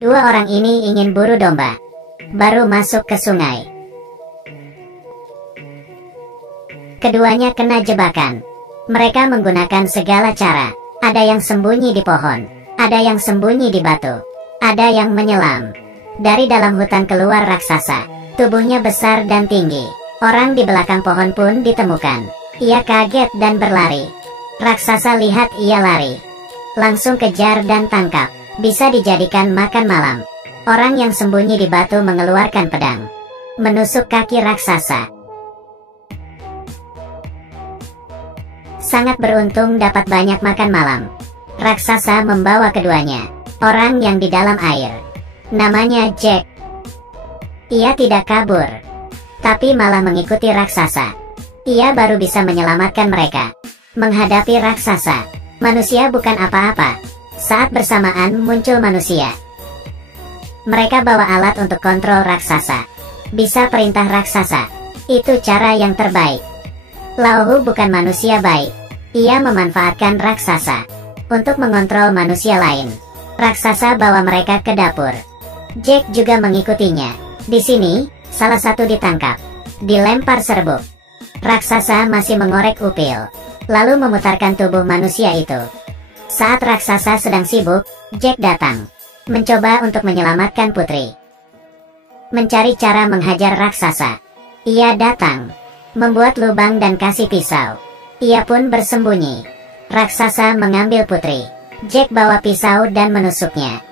Dua orang ini ingin buru domba, baru masuk ke sungai. Keduanya kena jebakan. Mereka menggunakan segala cara. Ada yang sembunyi di pohon, ada yang sembunyi di batu, ada yang menyelam. Dari dalam hutan keluar raksasa. Tubuhnya besar dan tinggi. Orang di belakang pohon pun ditemukan. Ia kaget dan berlari. Raksasa lihat ia lari, langsung kejar dan tangkap. Bisa dijadikan makan malam. Orang yang sembunyi di batu mengeluarkan pedang, menusuk kaki raksasa. Sangat beruntung dapat banyak makan malam. Raksasa membawa keduanya. Orang yang di dalam air, namanya Jack. Ia tidak kabur, tapi malah mengikuti raksasa. Ia baru bisa menyelamatkan mereka. Menghadapi raksasa, manusia bukan apa-apa. Saat bersamaan muncul manusia. Mereka bawa alat untuk kontrol raksasa. Bisa perintah raksasa. Itu cara yang terbaik. Laohu bukan manusia baik. Ia memanfaatkan raksasa untuk mengontrol manusia lain. Raksasa bawa mereka ke dapur. Jack juga mengikutinya. Di sini, salah satu ditangkap. Dilempar serbuk. Raksasa masih mengorek upil, lalu memutarkan tubuh manusia itu. Saat raksasa sedang sibuk, Jack datang, mencoba untuk menyelamatkan putri. Mencari cara menghajar raksasa. Ia datang, membuat lubang dan kasih pisau. Ia pun bersembunyi. Raksasa mengambil putri. Jack bawa pisau dan menusuknya.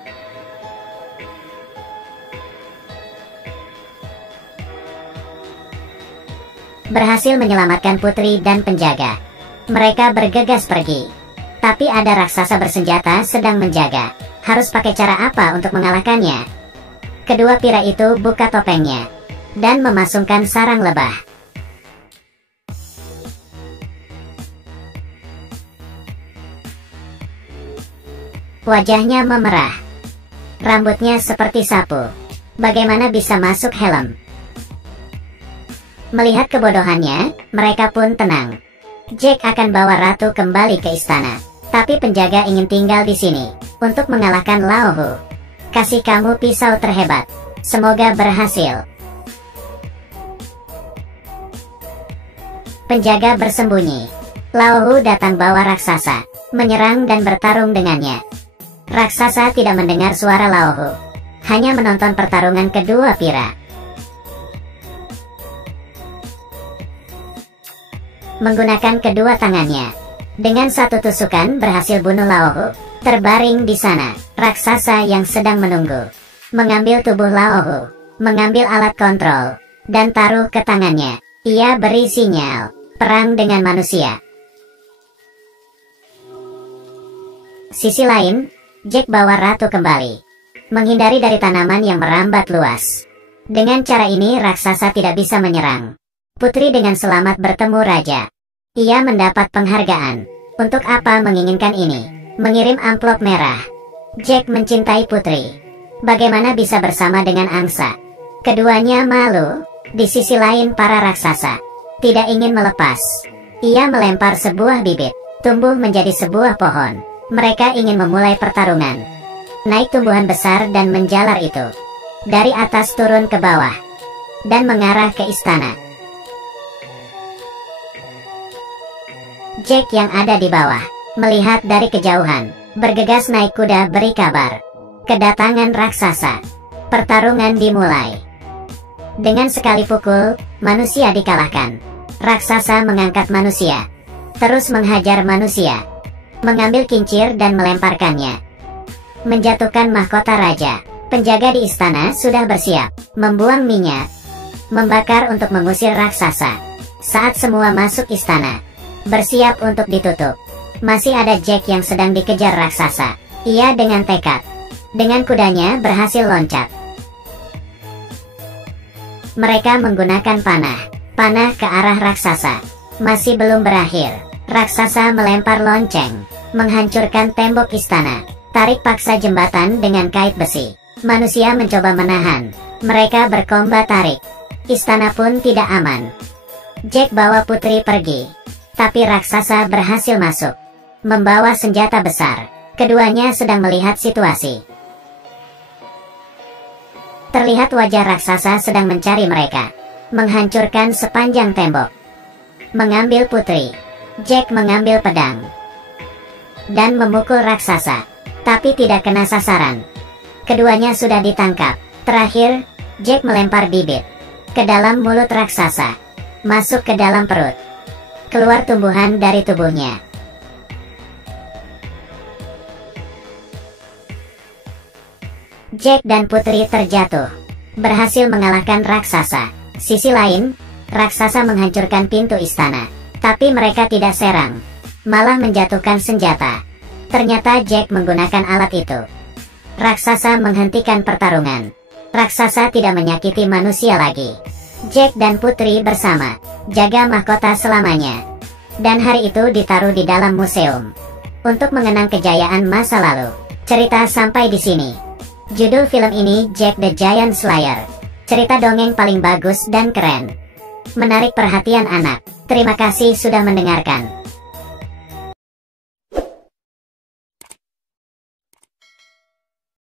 Berhasil menyelamatkan putri dan penjaga. Mereka bergegas pergi. Tapi ada raksasa bersenjata sedang menjaga. Harus pakai cara apa untuk mengalahkannya? Kedua pira itu buka topengnya dan memasungkan sarang lebah. Wajahnya memerah. Rambutnya seperti sapu. Bagaimana bisa masuk helm? Melihat kebodohannya, mereka pun tenang. Jack akan bawa ratu kembali ke istana. Tapi penjaga ingin tinggal di sini untuk mengalahkan Laohu. Kasih kamu pisau terhebat. Semoga berhasil. Penjaga bersembunyi. Laohu datang bawa raksasa, menyerang dan bertarung dengannya. Raksasa tidak mendengar suara Laohu, hanya menonton pertarungan kedua pira. Menggunakan kedua tangannya, dengan satu tusukan berhasil bunuh Laohu. Terbaring di sana, raksasa yang sedang menunggu. Mengambil tubuh Laohu, mengambil alat kontrol, dan taruh ke tangannya. Ia beri sinyal, perang dengan manusia. Sisi lain, Jack bawa ratu kembali. Menghindari dari tanaman yang merambat luas. Dengan cara ini raksasa tidak bisa menyerang. Putri dengan selamat bertemu raja. Ia mendapat penghargaan. Untuk apa menginginkan ini? Mengirim amplop merah. Jack mencintai putri. Bagaimana bisa bersama dengan angsa? Keduanya malu. Di sisi lain para raksasa tidak ingin melepas. Ia melempar sebuah bibit, tumbuh menjadi sebuah pohon. Mereka ingin memulai pertarungan. Naik tumbuhan besar dan menjalar itu. Dari atas turun ke bawah. Dan mengarah ke istana. Jack yang ada di bawah, melihat dari kejauhan, bergegas naik kuda beri kabar. Kedatangan raksasa. Pertarungan dimulai. Dengan sekali pukul, manusia dikalahkan. Raksasa mengangkat manusia, terus menghajar manusia. Mengambil kincir dan melemparkannya. Menjatuhkan mahkota raja. Penjaga di istana sudah bersiap, membuang minyak, membakar untuk mengusir raksasa. Saat semua masuk istana, bersiap untuk ditutup, masih ada Jack yang sedang dikejar raksasa. Ia dengan tekad, dengan kudanya berhasil loncat. Mereka menggunakan panah ke arah raksasa. Masih belum berakhir. Raksasa melempar lonceng, menghancurkan tembok istana. Tarik paksa jembatan dengan kait besi. Manusia mencoba menahan. Mereka berkombat tarik. Istana pun tidak aman. Jack bawa putri pergi. Tapi raksasa berhasil masuk, membawa senjata besar. Keduanya sedang melihat situasi. Terlihat wajah raksasa sedang mencari mereka. Menghancurkan sepanjang tembok. Mengambil putri. Jack mengambil pedang. Dan memukul raksasa. Tapi tidak kena sasaran. Keduanya sudah ditangkap. Terakhir, Jack melempar bibit ke dalam mulut raksasa. Masuk ke dalam perut. Keluar tumbuhan dari tubuhnya. Jack dan putri terjatuh. Berhasil mengalahkan raksasa. Sisi lain, raksasa menghancurkan pintu istana. Tapi mereka tidak serang. Malah menjatuhkan senjata. Ternyata Jack menggunakan alat itu. Raksasa menghentikan pertarungan. Raksasa tidak menyakiti manusia lagi. Jack dan putri bersama. Jaga mahkota selamanya. Dan hari itu ditaruh di dalam museum. Untuk mengenang kejayaan masa lalu. Cerita sampai di sini. Judul film ini Jack the Giant Slayer. Cerita dongeng paling bagus dan keren. Menarik perhatian anak. Terima kasih sudah mendengarkan.